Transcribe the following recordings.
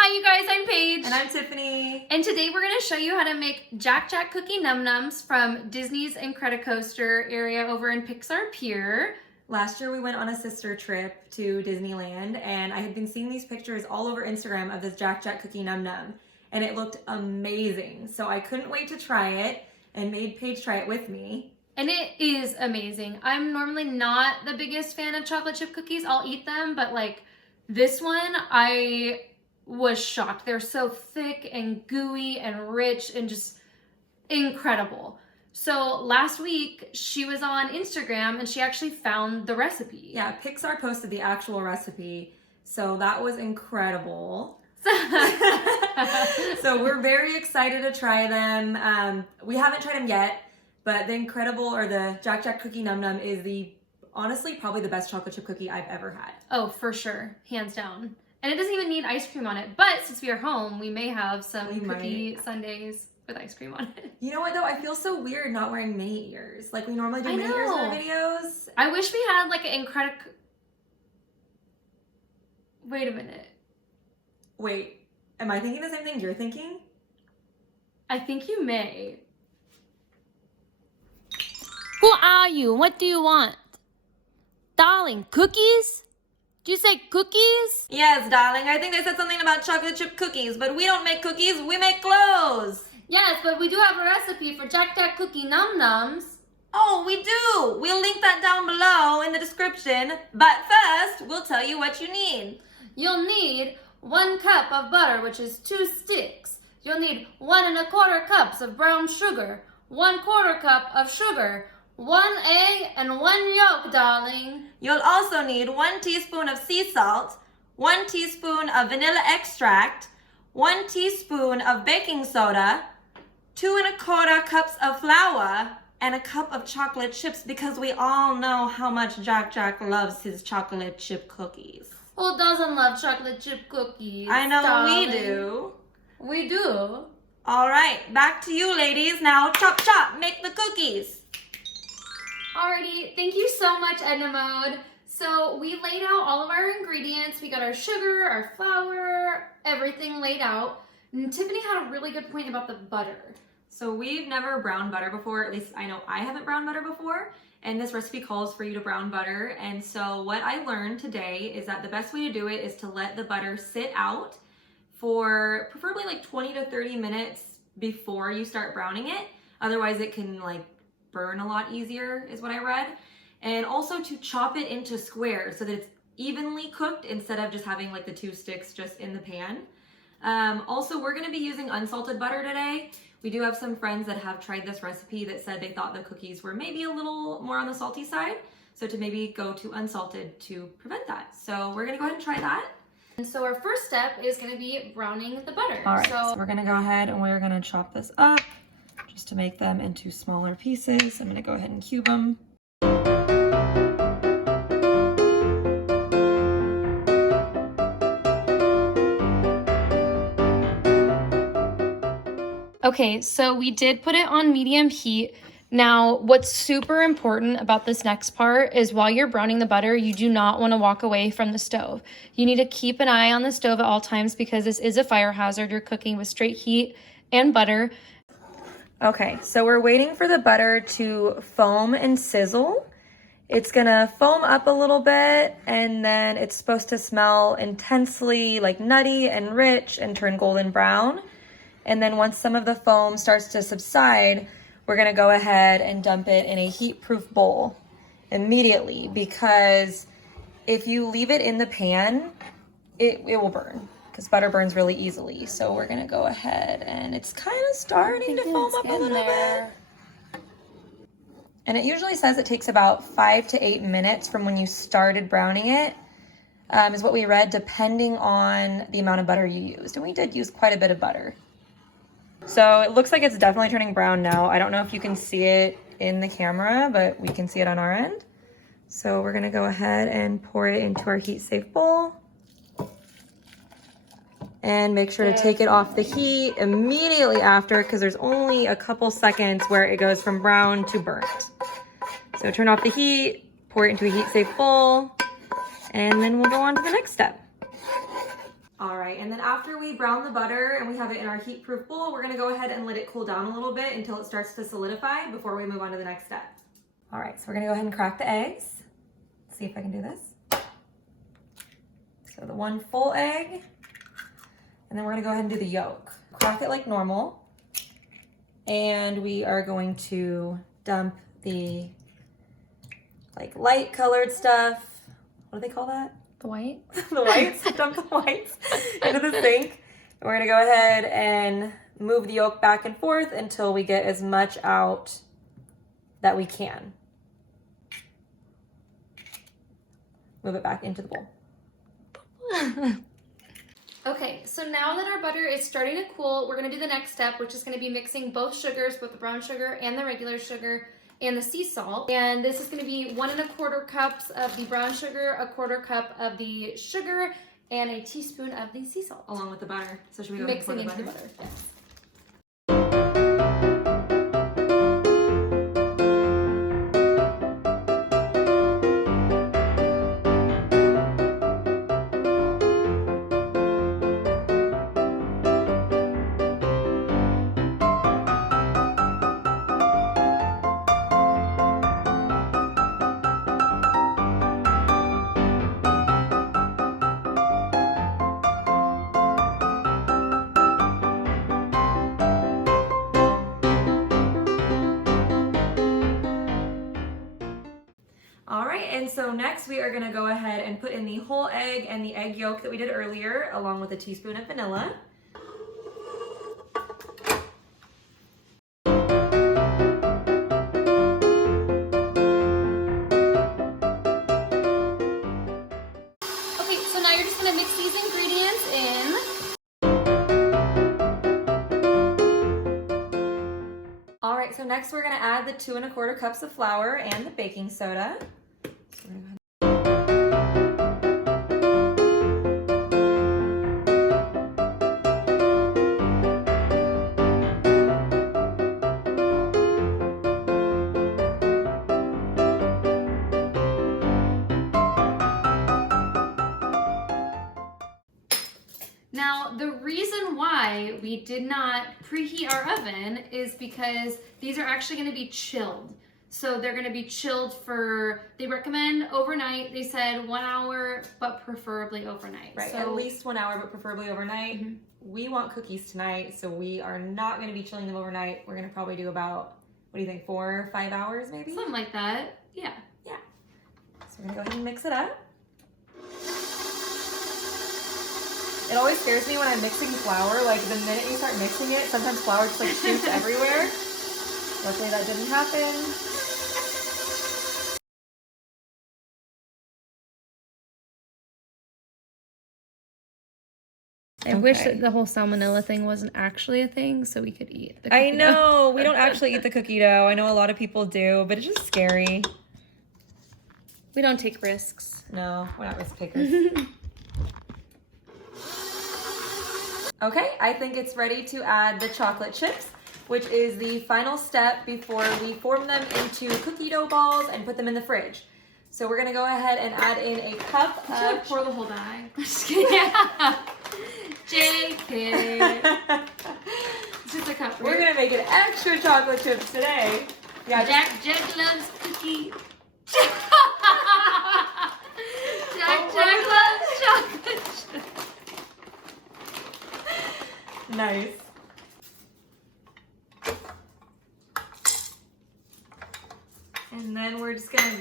Hi you guys, I'm Paige. And I'm Tiffany. And today we're going to show you how to make Jack Jack Cookie Num Nums from Disney's Incredicoaster area over in Pixar Pier. Last year we went on a sister trip to Disneyland and I had been seeing these pictures all over Instagram of this Jack Jack Cookie Num Num and it looked amazing. So I couldn't wait to try it and made Paige try it with me. And it is amazing. I'm normally not the biggest fan of chocolate chip cookies. I'll eat them, but like this one, I was shocked. They're so thick and gooey and rich and just incredible. So last week she was on Instagram and she actually found the recipe. Yeah, Pixar posted the actual recipe. So that was incredible. So we're very excited to try them. We haven't tried them yet, but the Jack Jack Cookie Num Num is honestly probably the best chocolate chip cookie I've ever had. Oh, for sure. Hands down. And it doesn't even need ice cream on it. But since we are home, we may have some cookie sundaes with ice cream on it. You know what though? I feel so weird not wearing mini ears. Like we normally do mini ears in our videos. I wish we had like an Wait a minute. Wait, am I thinking the same thing you're thinking? I think you may. Who are you? What do you want? Darling, cookies? Did you say cookies? Yes, darling. I think they said something about chocolate chip cookies, but we don't make cookies, we make clothes. Yes, but we do have a recipe for Jack Jack Cookie Num Nums. Oh, we do. We'll link that down below in the description. But first, we'll tell you what you need. You'll need 1 cup of butter, which is 2 sticks. You'll need 1 1/4 cups of brown sugar, 1/4 cup of sugar, 1 egg, and 1 yolk, darling. You'll also need 1 teaspoon of sea salt, 1 teaspoon of vanilla extract, 1 teaspoon of baking soda, 2 1/4 cups of flour, and a cup of chocolate chips because we all know how much Jack Jack loves his chocolate chip cookies. Who doesn't love chocolate chip cookies? I know darling? we do. We do. All right, back to you ladies. Now chop chop, make the cookies. Alrighty, thank you so much, Edna Mode. So we laid out all of our ingredients. We got our sugar, our flour, everything laid out. And Tiffany had a really good point about the butter. So we've never browned butter before, at least I know I haven't browned butter before, and this recipe calls for you to brown butter. And so what I learned today is that the best way to do it is to let the butter sit out for preferably like 20 to 30 minutes before you start browning it. Otherwise it can like burn a lot easier is what I read. And also to chop it into squares so that it's evenly cooked instead of just having like the 2 sticks just in the pan. Also, we're gonna be using unsalted butter today. We do have some friends that have tried this recipe that said they thought the cookies were maybe a little more on the salty side. So to maybe go to unsalted to prevent that. So we're gonna go ahead and try that. And so our first step is gonna be browning the butter. All right, so we're gonna go ahead and we're gonna chop this up just to make them into smaller pieces. I'm gonna go ahead and cube them. Okay, so we did put it on medium heat. Now, what's super important about this next part is while you're browning the butter, you do not want to walk away from the stove. You need to keep an eye on the stove at all times because this is a fire hazard. You're cooking with straight heat and butter. Okay, so we're waiting for the butter to foam and sizzle. It's gonna foam up a little bit and then it's supposed to smell intensely like nutty and rich and turn golden brown. And then once some of the foam starts to subside, we're gonna go ahead and dump it in a heat-proof bowl immediately because if you leave it in the pan, it will burn because butter burns really easily. So we're gonna go ahead and it's kind of starting to foam up a little bit. And it usually says it takes about 5 to 8 minutes from when you started browning it, is what we read, depending on the amount of butter you used. And we did use quite a bit of butter. So it looks like it's definitely turning brown now. I don't know if you can see it in the camera, but we can see it on our end. So we're gonna go ahead and pour it into our heat-safe bowl. And make sure to take it off the heat immediately after because there's only a couple seconds where it goes from brown to burnt. So turn off the heat, pour it into a heat-safe bowl, and then we'll go on to the next step. All right, and then after we brown the butter and we have it in our heat-proof bowl, we're gonna go ahead and let it cool down a little bit until it starts to solidify before we move on to the next step. All right, so we're gonna go ahead and crack the eggs. Let's see if I can do this. So the one full egg, and then we're gonna go ahead and do the yolk. Crack it like normal, and we are going to dump the like light colored stuff. What do they call that? The white? The whites, dump the whites into the sink. And we're gonna go ahead and move the yolk back and forth until we get as much out that we can. Move it back into the bowl. Okay, so now that our butter is starting to cool, we're gonna do the next step, which is gonna be mixing both sugars, both the brown sugar and the regular sugar, and the sea salt. And this is gonna be 1 1/4 cups of the brown sugar, 1/4 cup of the sugar, and a teaspoon of the sea salt. Along with the butter. So should we go Mixing ahead and into pour the butter, yes. All right, and so next we are gonna go ahead and put in the whole egg and the egg yolk that we did earlier, along with a teaspoon of vanilla. Okay, so now you're just gonna mix these ingredients in. All right, so next we're gonna add the 2 1/4 cups of flour and the baking soda. So we're gonna go ahead. Now, the reason why we did not preheat our oven is because these are actually going to be chilled. So they're going to be chilled for, they recommend overnight. They said 1 hour, but preferably overnight. Right, so, at least 1 hour, but preferably overnight. Mhm. We want cookies tonight, so we are not gonna be chilling them overnight. We're gonna probably do about, what do you think, 4 or 5 hours maybe? something like that. Yeah. Yeah. So we're gonna go ahead and mix it up. It always scares me when I'm mixing flour, like the minute you start mixing it, sometimes flour just like shoots everywhere. Luckily that didn't happen. I wish Okay. that the whole salmonella thing wasn't actually a thing so we could eat the I cookie dough. know, we don't actually eat the cookie dough. I know a lot of people do, but it's just scary. We don't take risks. No, we're not risk takers. Okay, I think it's ready to add the chocolate chips, which is the final step before we form them into cookie dough balls and put them in the fridge. So we're gonna go ahead and add in a cup Should I of... pour the whole bag? I'm just kidding. JK. It's just a cup. We're gonna make it extra chocolate chips today. Yeah, Jack loves cookie. Jack loves chocolate chips. nice. And then we're just gonna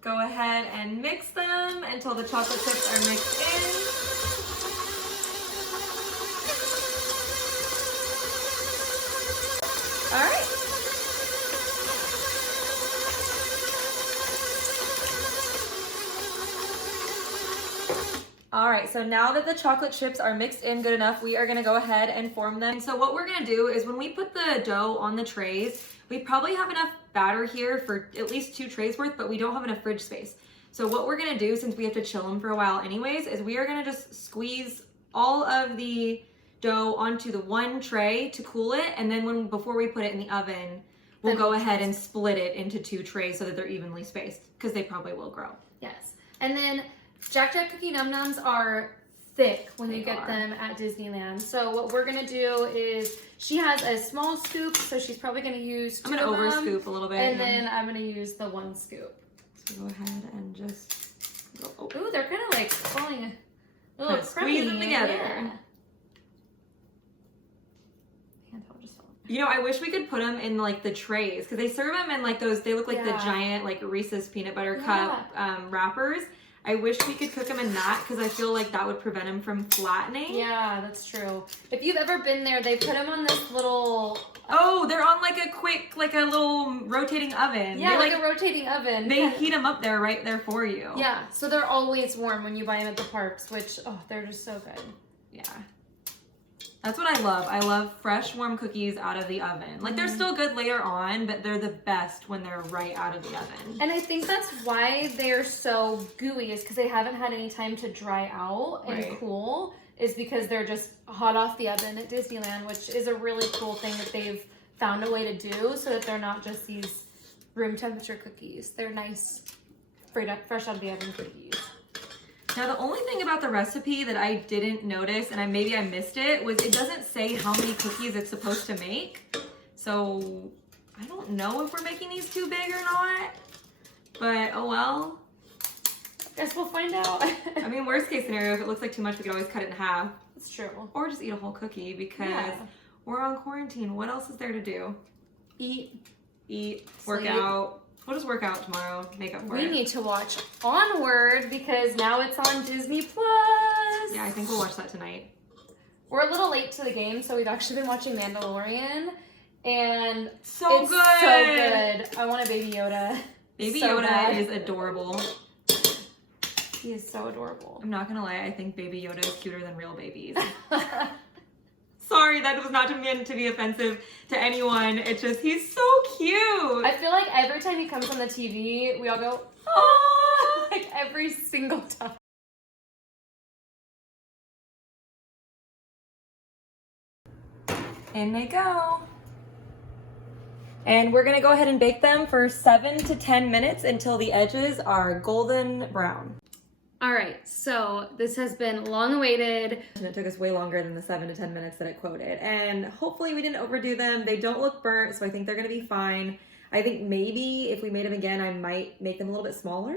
go ahead and mix them until the chocolate chips are mixed in. All right. All right, so now that the chocolate chips are mixed in good enough, we are gonna go ahead and form them. So what we're gonna do is when we put the dough on the trays, we probably have enough batter here for at least 2 trays worth, but we don't have enough fridge space. So what we're gonna do, since we have to chill them for a while anyways, is we are gonna just squeeze all of the dough onto the one tray to cool it, and then before we put it in the oven, we'll go ahead and split it into 2 trays so that they're evenly spaced, because they probably will grow. Yes. And then Jack Cookie Num Nums are thick when They you get are. them at Disneyland. So what we're gonna do is, she has a small scoop, so she's probably gonna use 2 I'm gonna of over them, scoop a little bit. and then I'm gonna use the 1 scoop. So go ahead and just go. Oh. Ooh, they're kind of like falling a little Kinda squeeze them crummy. together. Yeah. Hand towel just fell. You know, I wish we could put them in like the trays because they serve them in like those. They look like the Yeah. giant like Reese's peanut butter cup wrappers. I wish we could cook them in that because I feel like that would prevent them from flattening. Yeah, that's true. If you've ever been there, they put them on this little. Oh, they're on like a quick, like a little rotating oven. Yeah, They, like a rotating oven. They heat them up there, right there for you. Yeah, so they're always warm when you buy them at the parks, which, oh, they're just so good. Yeah. That's what I love. I love fresh, warm cookies out of the oven. Like, they're still good later on, but they're the best when they're right out of the oven. And I think that's why they're so gooey, is because they haven't had any time to dry out and Right. cool, is because they're just hot off the oven at Disneyland, which is a really cool thing that they've found a way to do so that they're not just these room temperature cookies. They're nice, fresh out of the oven cookies. Now, the only thing about the recipe that I didn't notice, and maybe I missed it, was it doesn't say how many cookies it's supposed to make. So, I don't know if we're making these too big or not. But, oh well. Guess we'll find out. I mean, worst case scenario, if it looks like too much, we could always cut it in half. It's true. Or just eat a whole cookie because Yeah. we're on quarantine. What else is there to do? Eat. Work Sleep. out. We'll just work out tomorrow, make up for We it. need to watch Onward because now it's on Disney Plus. Yeah, I think we'll watch that tonight. We're a little late to the game, so we've actually been watching Mandalorian, and So it's good. so good. I want a Baby Yoda. Baby So Yoda bad. is adorable. He is so adorable. I'm not gonna lie, I think Baby Yoda is cuter than real babies. Sorry, that was not meant to be offensive to anyone. It's just, he's so cute. I feel like every time he comes on the TV, we all go, oh, like every single time. In they go. And we're gonna go ahead and bake them for 7 to 10 minutes until the edges are golden brown. All right, so this has been long awaited. And it took us way longer than the 7 to 10 minutes that it quoted. And hopefully we didn't overdo them. They don't look burnt, so I think they're gonna be fine. I think maybe if we made them again, I might make them a little bit smaller.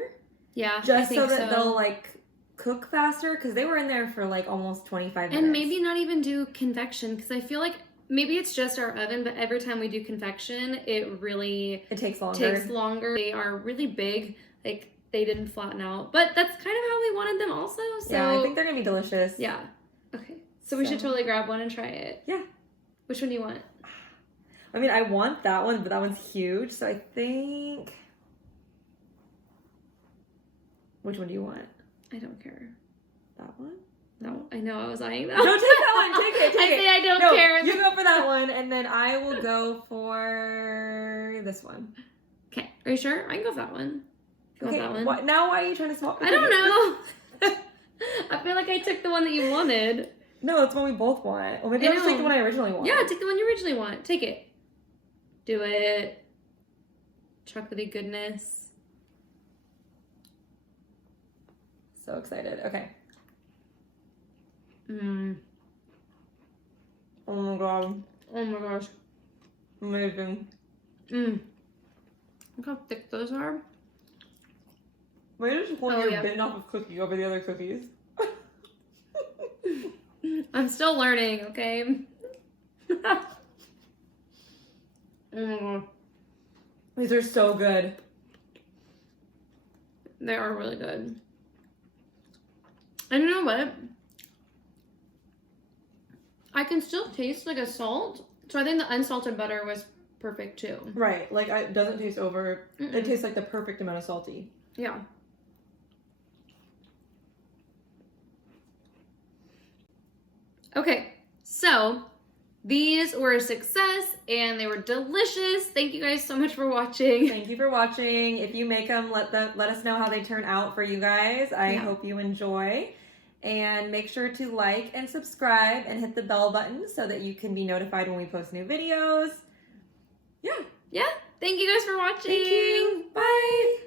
Yeah, Just I think so that they'll like cook faster, because they were in there for like almost 25 minutes. And maybe not even do convection, because I feel like maybe it's just our oven, but every time we do convection, it takes longer. takes longer. They are really big, like they didn't flatten out, but that's kind of how we wanted them also. So Yeah, I think they're gonna be delicious. yeah. Okay, so we should totally grab one and try it. Yeah. Which one do you want? I mean, I want that one, but that one's huge, so I think... Which one do you want? I don't care. That one? No, I know I was eyeing that. No, take that one. Take it. I say I don't No, care. You go for that one, and then I will go for this one. Okay, are you sure? I can go for that one. You want that one? Now why are you trying to swap? I don't know. I feel like I took the one that you wanted. No, that's one we both want. Or maybe I I'll just take know. the one I originally wanted. Yeah, take the one you originally want. Take it. Do it. Chocolatey goodness. So excited. Okay. Mmm. Oh my god. Oh my gosh. Amazing. Mmm. Look how thick those are. Why are you just holding Oh, your yeah. bitten off of cookie over the other cookies? I'm still learning, okay? Oh my god. These are so good. They are really good. And you know what? I can still taste like a salt. So I think the unsalted butter was perfect too. Right. Like, it doesn't taste over. Mm-mm. It tastes like the perfect amount of salty. Yeah. Okay, so these were a success and they were delicious. Thank you guys so much for watching. Thank you for watching. If you make them, let us know how they turn out for you guys. I Yeah. hope you enjoy. And make sure to like and subscribe and hit the bell button so that you can be notified when we post new videos. Yeah. Yeah, thank you guys for watching. Thank you. Bye.